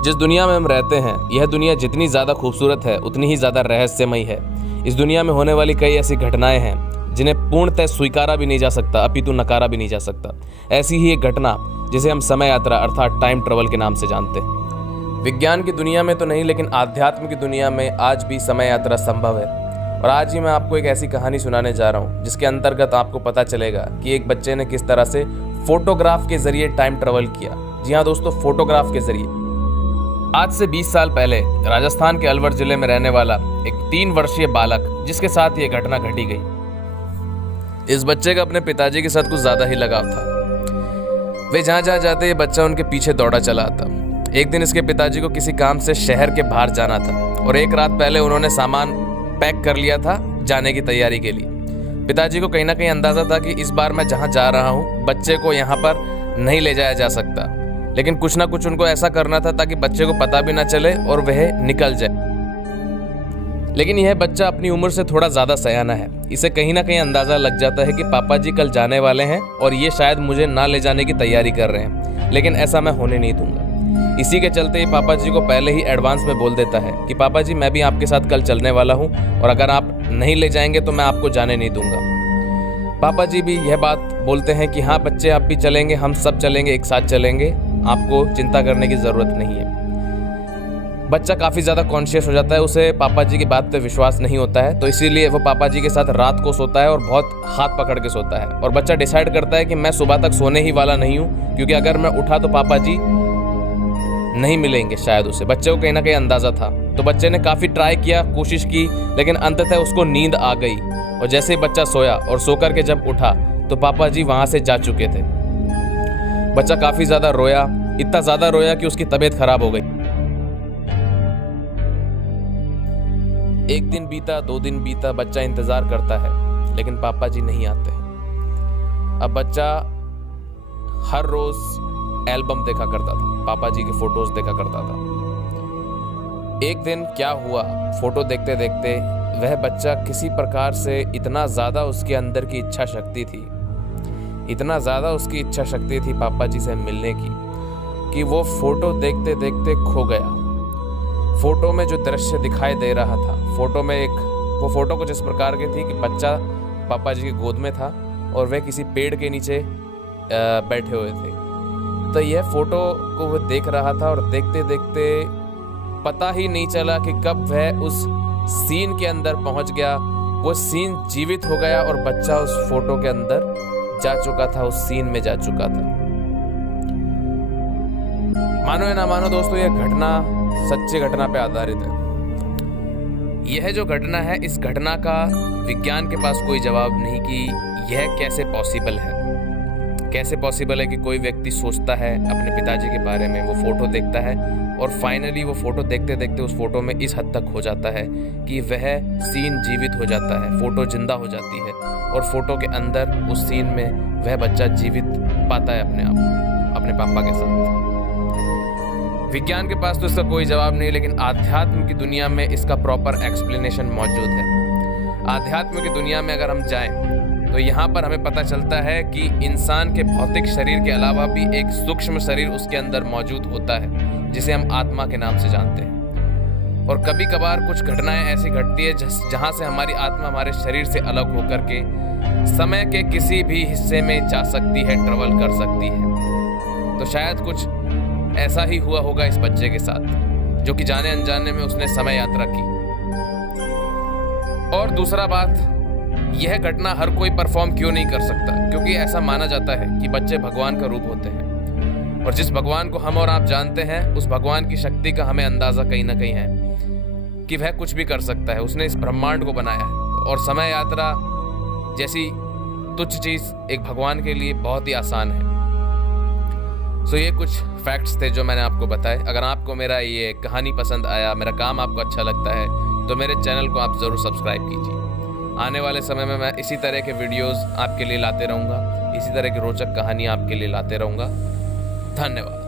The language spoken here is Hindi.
जिस दुनिया में हम रहते हैं, यह दुनिया जितनी ज़्यादा खूबसूरत है उतनी ही ज़्यादा रहस्यमयी है। इस दुनिया में होने वाली कई ऐसी घटनाएं हैं जिन्हें पूर्णतः स्वीकारा भी नहीं जा सकता, अपितु नकारा भी नहीं जा सकता। ऐसी ही एक घटना जिसे हम समय यात्रा अर्थात टाइम ट्रेवल के नाम से जानते हैं। विज्ञान की दुनिया में तो नहीं, लेकिन आध्यात्म की दुनिया में आज भी समय यात्रा संभव है। और आज ही मैं आपको एक ऐसी कहानी सुनाने जा रहा हूँ जिसके अंतर्गत आपको पता चलेगा कि एक बच्चे ने किस तरह से फोटोग्राफ के जरिए टाइम ट्रेवल किया। जी हाँ दोस्तों, फोटोग्राफ के जरिए। आज से 20 साल पहले राजस्थान के अलवर जिले में रहने वाला एक 3 वर्षीय बालक जिसके साथ ये घटना घटी गई। इस बच्चे का अपने पिताजी के साथ कुछ ज्यादा ही लगाव था। वे जहां जहां जाते ये बच्चा उनके पीछे दौड़ा चला आता। एक दिन इसके पिताजी को किसी काम से शहर के बाहर जाना था और एक रात पहले उन्होंने सामान पैक कर लिया था जाने की तैयारी के लिए। पिताजी को कहीं ना कहीं अंदाजा था कि इस बार मैं जहां जा रहा हूं बच्चे को यहां पर नहीं ले जाया जा सकता, लेकिन कुछ ना कुछ उनको ऐसा करना था ताकि बच्चे को पता भी ना चले और वह निकल जाए। लेकिन यह बच्चा अपनी उम्र से थोड़ा ज्यादा सयाना है। इसे कहीं ना कहीं अंदाजा लग जाता है कि पापा जी कल जाने वाले हैं और ये शायद मुझे ना ले जाने की तैयारी कर रहे हैं, लेकिन ऐसा मैं होने नहीं दूंगा। इसी के चलते ही पापा जी को पहले ही एडवांस में बोल देता है कि पापा जी मैं भी आपके साथ कल चलने वाला हूँ और अगर आप नहीं ले जाएंगे तो मैं आपको जाने नहीं दूंगा। पापा जी भी यह बात बोलते हैं कि हाँ बच्चे आप भी चलेंगे, हम सब चलेंगे, एक साथ चलेंगे, आपको चिंता करने की ज़रूरत नहीं है। बच्चा काफ़ी ज़्यादा कॉन्शियस हो जाता है, उसे पापा जी की बात पे विश्वास नहीं होता है, तो इसीलिए वो पापा जी के साथ रात को सोता है और बहुत हाथ पकड़ के सोता है। और बच्चा डिसाइड करता है कि मैं सुबह तक सोने ही वाला नहीं हूँ, क्योंकि अगर मैं उठा तो पापा जी नहीं मिलेंगे शायद उसे। बच्चे को कहीं ना कहीं अंदाज़ा था, तो बच्चे ने काफ़ी ट्राई किया, कोशिश की, लेकिन अंततः उसको नींद आ गई। और जैसे ही बच्चा सोया और सोकर के जब उठा तो पापा जी वहाँ से जा चुके थे। बच्चा काफ़ी ज़्यादा रोया, इतना ज़्यादा रोया कि उसकी तबीयत खराब हो गई। 1 दिन बीता, 2 दिन बीता, बच्चा इंतज़ार करता है, लेकिन पापा जी नहीं आते। अब बच्चा हर रोज़ एल्बम देखा करता था, पापा जी की फ़ोटोज़ देखा करता था। एक दिन क्या हुआ, फ़ोटो देखते देखते वह बच्चा किसी प्रकार से इतना ज़्यादा उसके अंदर की इच्छा शक्ति थी, इतना ज़्यादा उसकी इच्छा शक्ति थी पापा जी से मिलने की, कि वो फोटो देखते देखते खो गया। फोटो में जो दृश्य दिखाई दे रहा था, वो फोटो कुछ इस प्रकार की थी कि बच्चा पापा जी की गोद में था और वह किसी पेड़ के नीचे बैठे हुए थे। तो यह फोटो को वो देख रहा था और देखते देखते पता ही नहीं चला कि कब वह उस सीन के अंदर पहुंच गया। वो सीन जीवित हो गया और बच्चा उस फोटो के अंदर जा चुका था, उस सीन में जा चुका था। मानो या ना मानो दोस्तों, यह घटना सच्ची घटना पे आधारित है। यह जो घटना है, इस घटना का विज्ञान के पास कोई जवाब नहीं कि यह कैसे पॉसिबल है। कैसे पॉसिबल है कि कोई व्यक्ति सोचता है अपने पिताजी के बारे में, वो फोटो देखता है और फाइनली वो फोटो देखते देखते उस फोटो में इस हद तक हो जाता है कि वह सीन जीवित हो जाता है, फोटो जिंदा हो जाती है और फोटो के अंदर उस सीन में वह बच्चा जीवित पाता है अपने आप को, अपने पापा के साथ। विज्ञान के पास तो इसका कोई जवाब नहीं, लेकिन आध्यात्म की दुनिया में इसका प्रॉपर एक्सप्लेनेशन मौजूद है। आध्यात्म की दुनिया में अगर हम जाएं तो यहाँ पर हमें पता चलता है कि इंसान के भौतिक शरीर के अलावा भी एक सूक्ष्म शरीर उसके अंदर मौजूद होता है, जिसे हम आत्मा के नाम से जानते हैं। और कभी कभार कुछ घटनाएं ऐसी घटती है जहाँ से हमारी आत्मा हमारे शरीर से अलग होकर के समय के किसी भी हिस्से में जा सकती है, ट्रेवल कर सकती है। तो शायद कुछ ऐसा ही हुआ होगा इस बच्चे के साथ, जो कि जाने अनजाने में उसने समय यात्रा की। और दूसरा बात, यह घटना हर कोई परफॉर्म क्यों नहीं कर सकता, क्योंकि ऐसा माना जाता है कि बच्चे भगवान का रूप होते हैं और जिस भगवान को हम और आप जानते हैं, उस भगवान की शक्ति का हमें अंदाजा कहीं ना कहीं है कि वह कुछ भी कर सकता है। उसने इस ब्रह्मांड को बनाया है और समय यात्रा जैसी तुच्छ चीज एक भगवान के लिए बहुत ही आसान है। सो ये कुछ फैक्ट्स थे जो मैंने आपको बताए। अगर आपको मेरा ये कहानी पसंद आया, मेरा काम आपको अच्छा लगता है, तो मेरे चैनल को आप ज़रूर सब्सक्राइब कीजिए। आने वाले समय में मैं इसी तरह के वीडियोस आपके लिए लाते रहूँगा, इसी तरह की रोचक कहानी आपके लिए लाते रहूँगा। धन्यवाद।